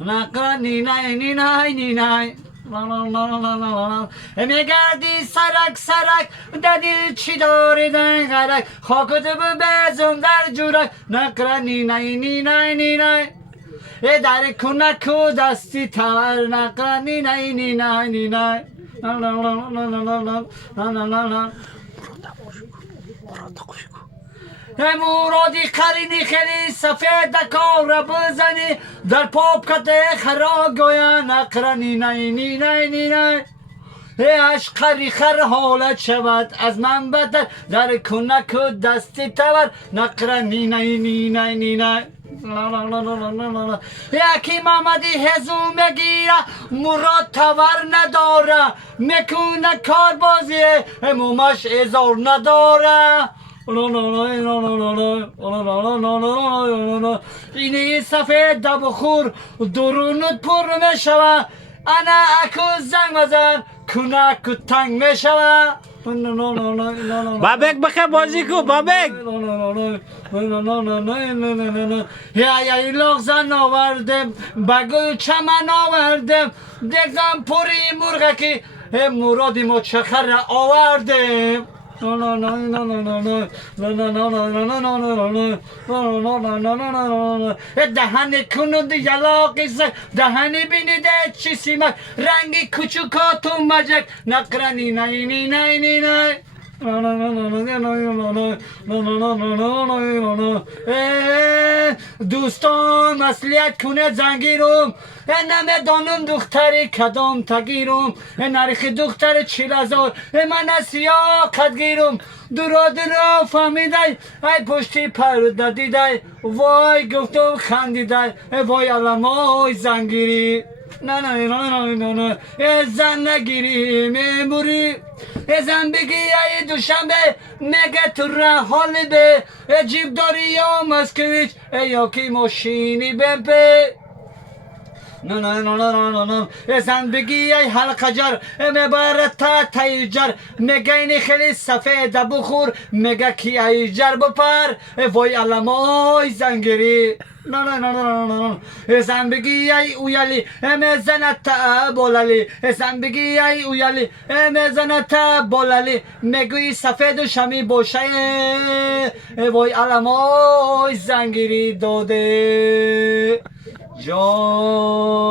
نقرا نینای نینای نینای میگردی سرک سرک ددی چی داری دنگرک خاکت بزن در جورک نقرا نینای نینای نینای در کنکو دستی تور نقرا نینای نینای نینای مرادی قرینی خیلی سفید کار بزنی در پاپ کده خراگویا نقرا نینای نینای نینای عشق خر حالت شود از من بدر در کنک دستی تور نقرا نینای نینای نینای یکی محمدی هزو میگیره مراد تور نداره میکنه کار بازیه مومش ازار نداره اینی سفید بخور درونت پر میشوه انا اکو زنگ بزن کنک تنگ میشوه بابک بخیر بازی کو بابک یا لغزن آوردم بگو چمن آوردم دگزم پوری مرغکی مرادی مچخر آوردم دهنی کنند یلاقی زک دهنی بینیده چی سیمک رنگی کوچوکاتون مجک نقرا نینای نینای نینای دوستان مسئولیت کنه زنگیروم نمیدانم دختری کدام تگیروم نرخ دختر 40,000 من از سیاه قدگیروم درا فهمیدای ای پشتی پرده دیدای وای گفتم خندیدای وای علمای زنگیری نه زن نگیری میموری زن بگی ای دوشنبه مگه تو را حال به جیب داری یا مسکویچ یا کی ماشینی بمپه نه زن بگی ای حلقه جر مبارد تا تیجر مگه این خیلی سفید بخور مگه کی ایجر بپر وای علمای زنگیری نه زن بگی ای اویلی زنت بوللی زن بگی ای اویلی زنت بوللی مگوی سفید و شمی باشه وای علمای زنگیری داده جان